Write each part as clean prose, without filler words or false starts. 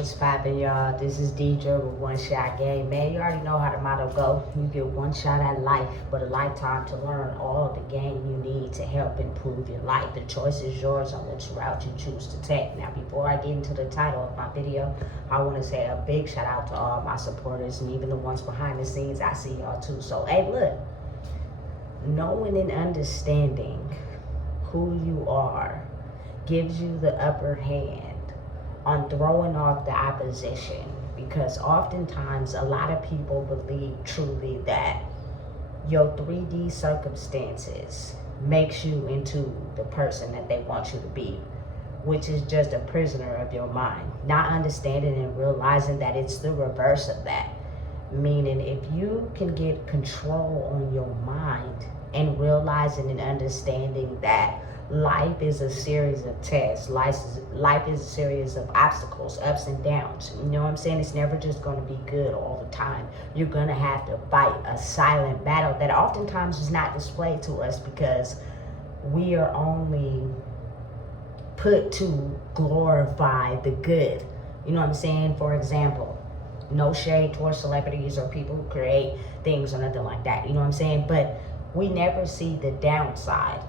What's poppin', y'all? This is Deidre with One Shot Game. Man, you already know how the motto go. You get one shot at life, but a lifetime to learn all the game you need to help improve your life. The choice is yours on which route you choose to take. Now, before I get into the title of my video, I want to say a big shout out to all my supporters and even the ones behind the scenes. I see y'all too. So, hey, look, knowing and understanding who you are gives you the upper hand on throwing off the opposition, because oftentimes a lot of people believe truly that your 3D circumstances makes you into the person that they want you to be, which is just a prisoner of your mind, not understanding and realizing that it's the reverse of that. Meaning, if you can get control on your mind and realizing and understanding that life is a series of tests. Life is a series of obstacles, ups and downs. You know what I'm saying? It's never just going to be good all the time. You're going to have to fight a silent battle that oftentimes is not displayed to us because we are only put to glorify the good. You know what I'm saying? For example, no shade towards celebrities or people who create things or nothing like that. You know what I'm saying? But we never see the downside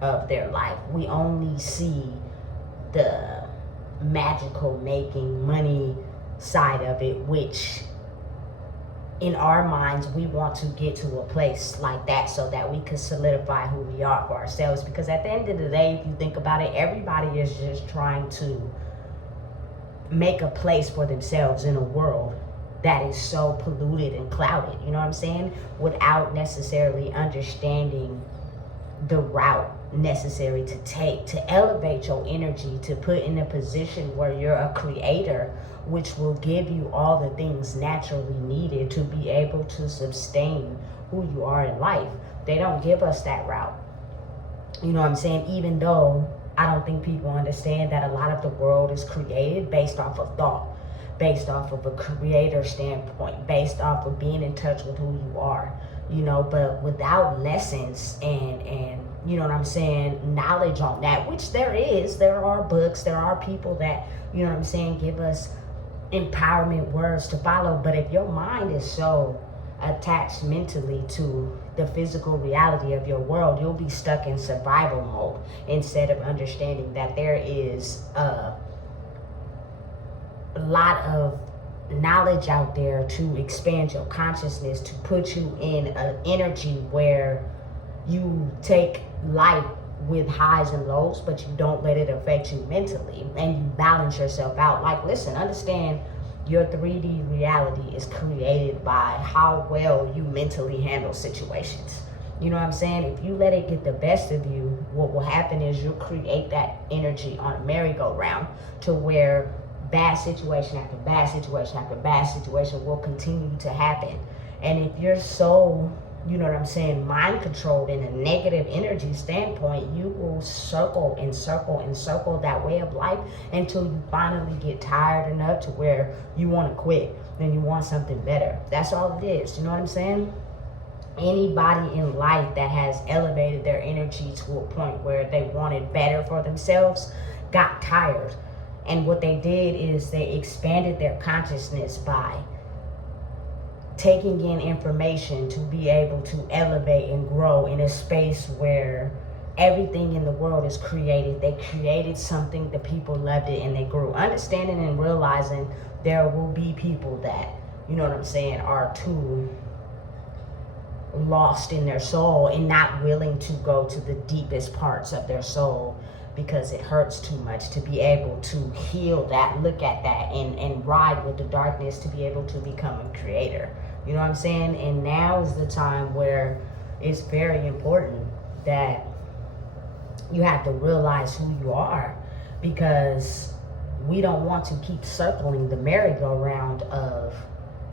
of their life. We only see the magical making money side of it, which in our minds we want to get to a place like that so that we could solidify who we are for ourselves. Because at the end of the day, if you think about it, everybody is just trying to make a place for themselves in a world that is so polluted and clouded, you know what I'm saying, without necessarily understanding the route necessary to take to elevate your energy, to put in a position where you're a creator, which will give you all the things naturally needed to be able to sustain who you are in life. They don't give us that route, you know what I'm saying? Even though I don't think people understand that a lot of the world is created based off of thought, based off of a creator standpoint, based off of being in touch with who you are, you know. But without lessons and you know what I'm saying, knowledge on that, which there are books, there are people that, you know what I'm saying, give us empowerment words to follow. But if your mind is so attached mentally to the physical reality of your world, you'll be stuck in survival mode instead of understanding that there is a lot of knowledge out there to expand your consciousness, to put you in an energy where you take life with highs and lows, but you don't let it affect you mentally, and you balance yourself out. Like, listen, understand your 3D reality is created by how well you mentally handle situations. You know what I'm saying? If you let it get the best of you, what will happen is you'll create that energy on a merry-go-round to where bad situation after bad situation after bad situation will continue to happen. And if you're so, you know what I'm saying, mind controlled in a negative energy standpoint, you will circle and circle and circle that way of life until you finally get tired enough to where you want to quit and you want something better. That's all it is. You know what I'm saying? Anybody in life that has elevated their energy to a point where they wanted better for themselves got tired. And what they did is they expanded their consciousness by taking in information to be able to elevate and grow in a space where everything in the world is created. They created something, the people loved it, and they grew. Understanding and realizing there will be people that, you know what I'm saying, are too lost in their soul and not willing to go to the deepest parts of their soul because it hurts too much, to be able to heal that, look at that, and ride with the darkness to be able to become a creator. You know what I'm saying? And now is the time where it's very important that you have to realize who you are, because we don't want to keep circling the merry-go-round of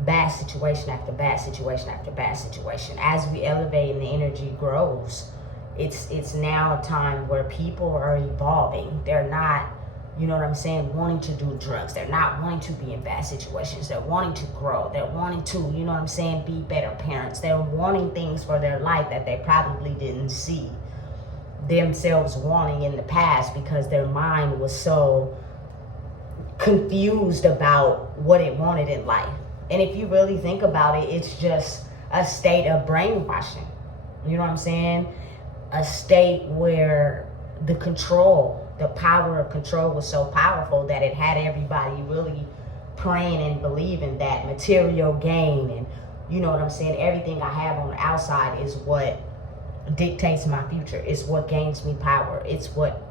bad situation after bad situation after bad situation. As we elevate and the energy grows, it's now a time where people are evolving. They're not, you know what I'm saying, wanting to do drugs. They're not wanting to be in bad situations. They're wanting to grow. They're wanting to, you know what I'm saying, be better parents. They're wanting things for their life that they probably didn't see themselves wanting in the past because their mind was so confused about what it wanted in life. And if you really think about it, it's just a state of brainwashing. You know what I'm saying? A state where the power of control was so powerful that it had everybody really praying and believing that material gain and, you know what I'm saying, everything I have on the outside is what dictates my future. It's what gains me power. It's what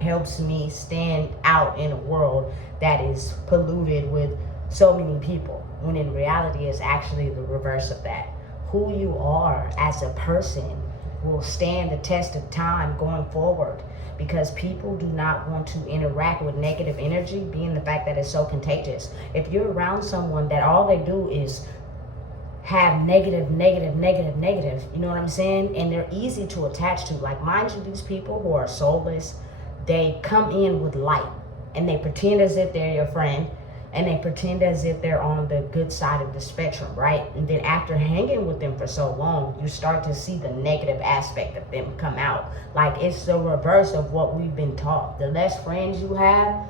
helps me stand out in a world that is polluted with so many people, when in reality it's actually the reverse of that. Who you are as a person will stand the test of time going forward, because people do not want to interact with negative energy, being the fact that it's so contagious. If you're around someone that all they do is have negative, you know what I'm saying? And they're easy to attach to. Like, mind you, these people who are soulless, they come in with light and they pretend as if they're your friend, and they pretend as if they're on the good side of the spectrum, right? And then after hanging with them for so long, you start to see the negative aspect of them come out. Like, it's the reverse of what we've been taught. The less friends you have,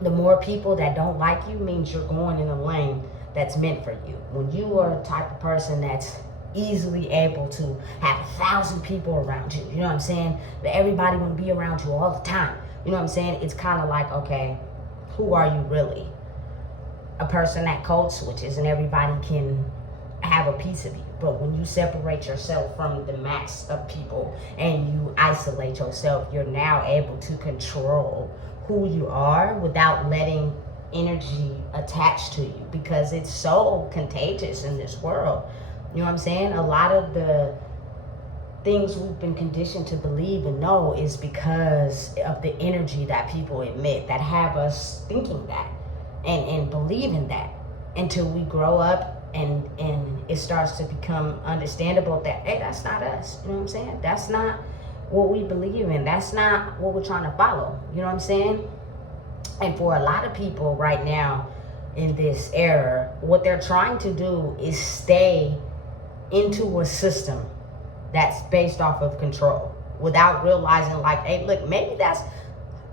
the more people that don't like you, means you're going in a lane that's meant for you. When you are the type of person that's easily able to have 1,000 people around you, you know what I'm saying? That everybody want to be around you all the time. You know what I'm saying? It's kind of like, okay, who are you really? A person that code switches and everybody can have a piece of you. But when you separate yourself from the mass of people and you isolate yourself, you're now able to control who you are without letting energy attach to you, because it's so contagious in this world. You know what I'm saying? A lot of the things we've been conditioned to believe and know is because of the energy that people emit, that have us thinking that and believing that, until we grow up and it starts to become understandable that, hey, that's not us. You know what I'm saying? That's not what we believe in. That's not what we're trying to follow. You know what I'm saying? And for a lot of people right now in this era, what they're trying to do is stay into a system that's based off of control, without realizing, like, hey, look, maybe that's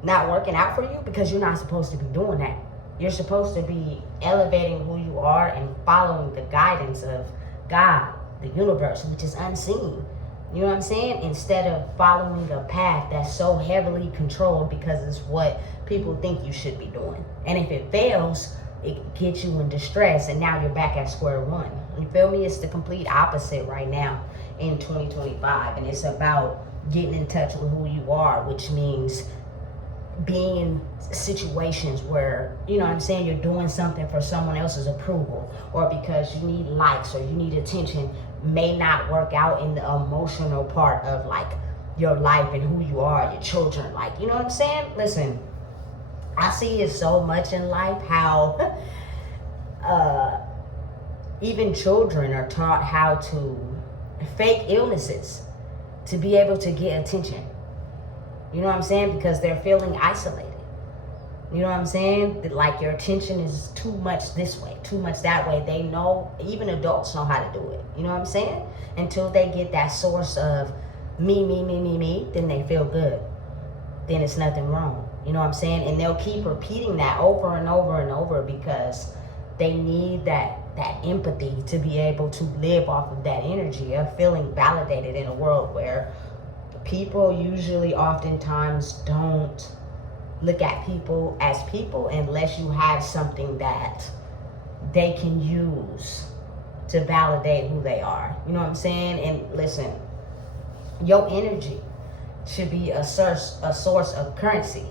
not working out for you, because you're not supposed to be doing that. You're supposed to be elevating who you are and following the guidance of God, the universe, which is unseen. You know what I'm saying? Instead of following a path that's so heavily controlled because it's what people think you should be doing. And if it fails, it gets you in distress, and now you're back at square one. You feel me? It's the complete opposite right now in 2025. And it's about getting in touch with who you are, which means being in situations where, you know what I'm saying, you're doing something for someone else's approval, or because you need likes or you need attention, may not work out in the emotional part of, like, your life and who you are, your children. Like, you know what I'm saying? Listen, I see it so much in life how even children are taught how to fake illnesses to be able to get attention. You know what I'm saying? Because they're feeling isolated. You know what I'm saying? That, like, your attention is too much this way, too much that way. They know, even adults know how to do it. You know what I'm saying? Until they get that source of me, then they feel good. Then it's nothing wrong. You know what I'm saying? And they'll keep repeating that over and over and over, because they need that empathy to be able to live off of that energy of feeling validated in a world where people usually oftentimes don't look at people as people unless you have something that they can use to validate who they are. You know what I'm saying? And listen, your energy should be a source of currency,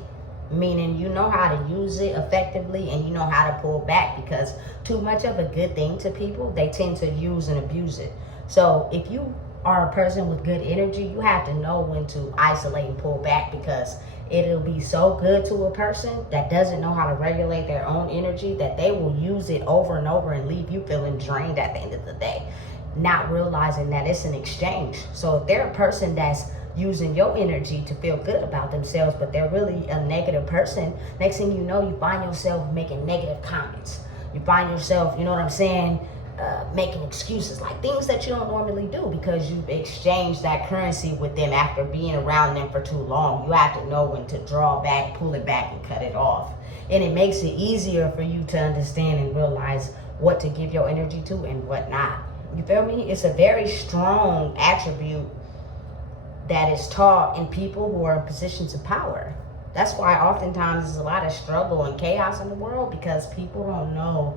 meaning you know how to use it effectively and you know how to pull back, because too much of a good thing to people, they tend to use and abuse it. So if you are a person with good energy, you have to know when to isolate and pull back, because it'll be so good to a person that doesn't know how to regulate their own energy that they will use it over and over and leave you feeling drained at the end of the day, not realizing that it's an exchange. So if they're a person that's using your energy to feel good about themselves, but they're really a negative person, next thing you know, you find yourself making negative comments. You find yourself, you know what I'm saying, making excuses, like things that you don't normally do because you've exchanged that currency with them after being around them for too long. You have to know when to draw back, pull it back, and cut it off. And it makes it easier for you to understand and realize what to give your energy to and what not. You feel me? It's a very strong attribute that is taught in people who are in positions of power. That's why oftentimes there's a lot of struggle and chaos in the world, because people don't know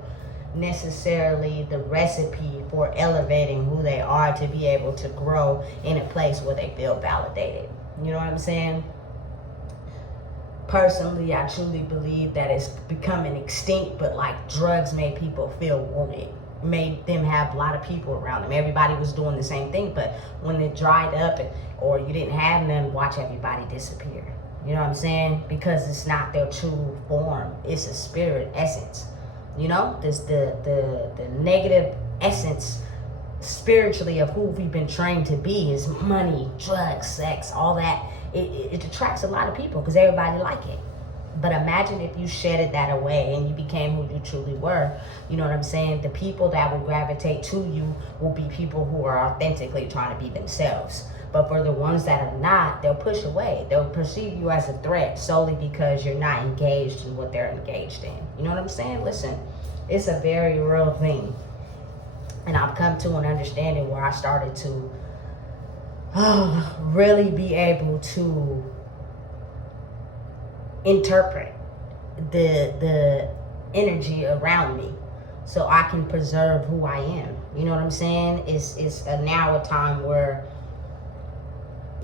necessarily the recipe for elevating who they are to be able to grow in a place where they feel validated. You know what I'm saying? Personally, I truly believe that it's becoming extinct, but like drugs made people feel wanted, made them have a lot of people around them. Everybody was doing the same thing, but when it dried up or you didn't have none, watch everybody disappear. You know what I'm saying? Because it's not their true form. It's a spirit essence. You know, this the negative essence spiritually of who we've been trained to be is money, drugs, sex, all that. It attracts a lot of people because everybody like it. But imagine if you shedded that away and you became who you truly were. You know what I'm saying? The people that will gravitate to you will be people who are authentically trying to be themselves. But for the ones that are not, they'll push away. They'll perceive you as a threat solely because you're not engaged in what they're engaged in. You know what I'm saying? Listen, it's a very real thing. And I've come to an understanding where I started to really be able to interpret the energy around me so I can preserve who I am. You know what I'm saying? It's now a time where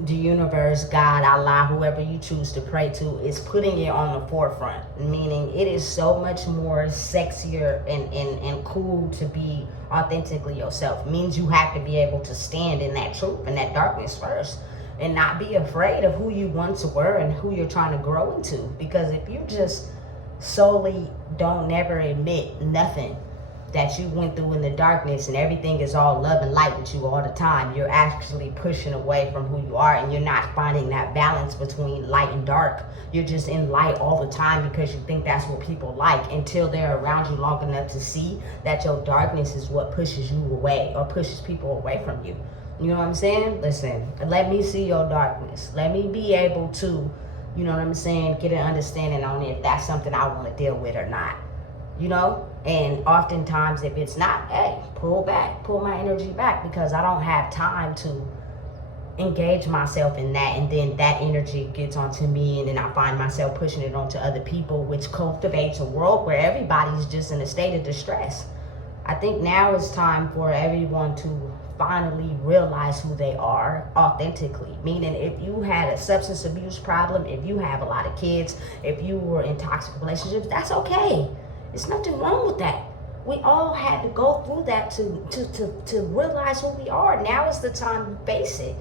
the universe, God, Allah, whoever you choose to pray to, is putting it on the forefront, meaning it is so much more sexier and cool to be authentically yourself. It means you have to be able to stand in that truth and that darkness first and not be afraid of who you once were and who you're trying to grow into. Because if you just solely don't never admit nothing that you went through in the darkness and everything is all love and light with you all the time, you're actually pushing away from who you are, and you're not finding that balance between light and dark. You're just in light all the time because you think that's what people like, until they're around you long enough to see that your darkness is what pushes you away or pushes people away from you. You know what I'm saying? Listen, let me see your darkness. Let me be able to, you know what I'm saying, get an understanding on if that's something I want to deal with or not. You know? And oftentimes if it's not, hey, pull my energy back, because I don't have time to engage myself in that, and then that energy gets onto me, and then I find myself pushing it onto other people, which cultivates a world where everybody's just in a state of distress. I think now is time for everyone to finally realize who they are authentically. Meaning, if you had a substance abuse problem, if you have a lot of kids, if you were in toxic relationships, that's okay. There's nothing wrong with that. We all had to go through that to realize who we are. Now is the time to face it,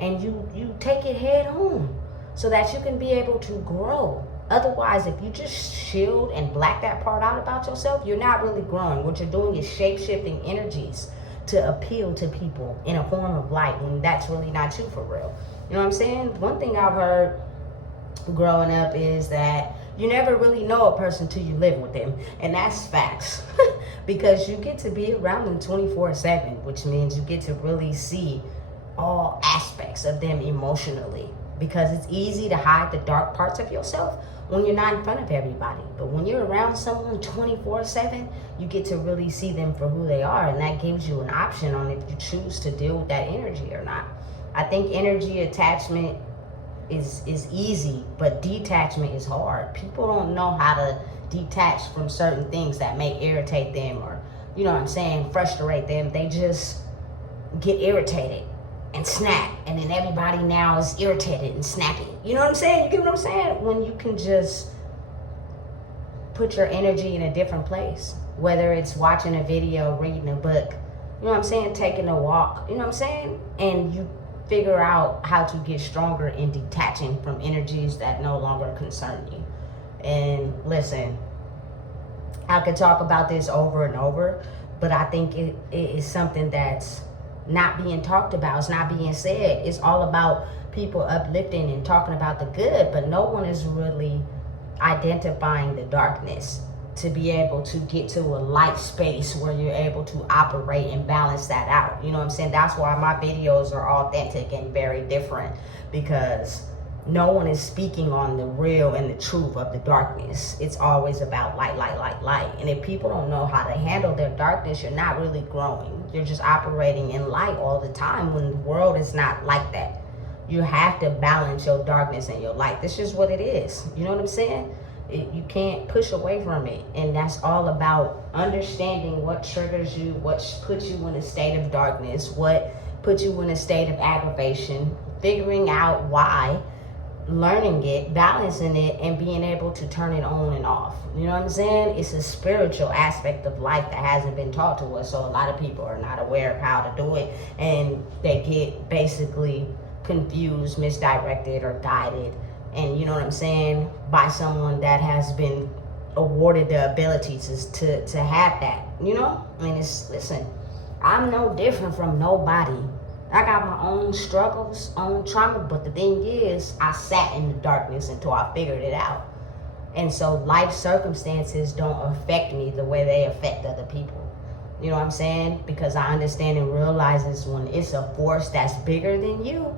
and you take it head on so that you can be able to grow. Otherwise, if you just shield and black that part out about yourself, you're not really growing. What you're doing is shape-shifting energies to appeal to people in a form of light, and that's really not you for real. You know what I'm saying? One thing I've heard growing up is that you never really know a person till you live with them. And that's facts. Because you get to be around them 24/7, which means you get to really see all aspects of them emotionally. Because it's easy to hide the dark parts of yourself when you're not in front of everybody. But when you're around someone 24/7, you get to really see them for who they are. And that gives you an option on if you choose to deal with that energy or not. I think energy attachment is easy, but detachment is hard. People don't know how to detach from certain things that may irritate them or, you know what I'm saying, frustrate them. They just get irritated and snap, and then everybody now is irritated and snappy. You know what I'm saying? You get what I'm saying? When you can just put your energy in a different place, whether it's watching a video, reading a book, you know what I'm saying, taking a walk, you know what I'm saying, and you figure out how to get stronger in detaching from energies that no longer concern you. And listen, I could talk about this over and over, but I think it is something that's not being talked about. It's not being said. It's all about people uplifting and talking about the good, but no one is really identifying the darkness. to be able to get to a light space where you're able to operate and balance that out. You know what I'm saying? That's why my videos are authentic and very different, because no one is speaking on the real and the truth of the darkness. It's always about light, light, light, light. And if people don't know how to handle their darkness, you're not really growing. You're just operating in light all the time when the world is not like that. You have to balance your darkness and your light. This is what it is. You know what I'm saying? You can't push away from it. And that's all about understanding what triggers you, what puts you in a state of darkness, what puts you in a state of aggravation, figuring out why, learning it, balancing it, and being able to turn it on and off. You know what I'm saying? It's a spiritual aspect of life that hasn't been taught to us. So a lot of people are not aware of how to do it, and they get basically confused, misdirected, or guided. And you know what I'm saying, by someone that has been awarded the ability to have that, you know? I mean, listen, I'm no different from nobody. I got my own struggles, own trauma, but the thing is, I sat in the darkness until I figured it out. And so life circumstances don't affect me the way they affect other people. You know what I'm saying? Because I understand and realize is when it's a force that's bigger than you,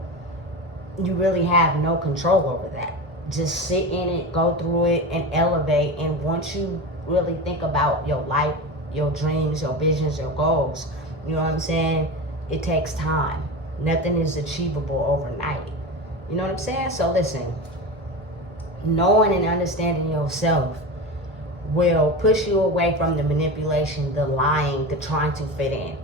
you really have no control over that. Just sit in it, go through it, and elevate. And once you really think about your life, your dreams, your visions, your goals, you know what I'm saying? It takes time. Nothing is achievable overnight. You know what I'm saying? So listen, knowing and understanding yourself will push you away from the manipulation, the lying, the trying to fit in.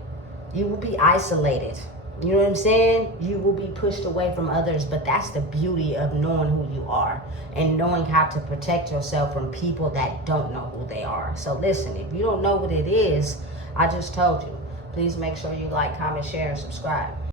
You will be isolated. You know what I'm saying? You will be pushed away from others, but that's the beauty of knowing who you are and knowing how to protect yourself from people that don't know who they are. So listen, if you don't know what it is, I just told you. Please make sure you like, comment, share, and subscribe.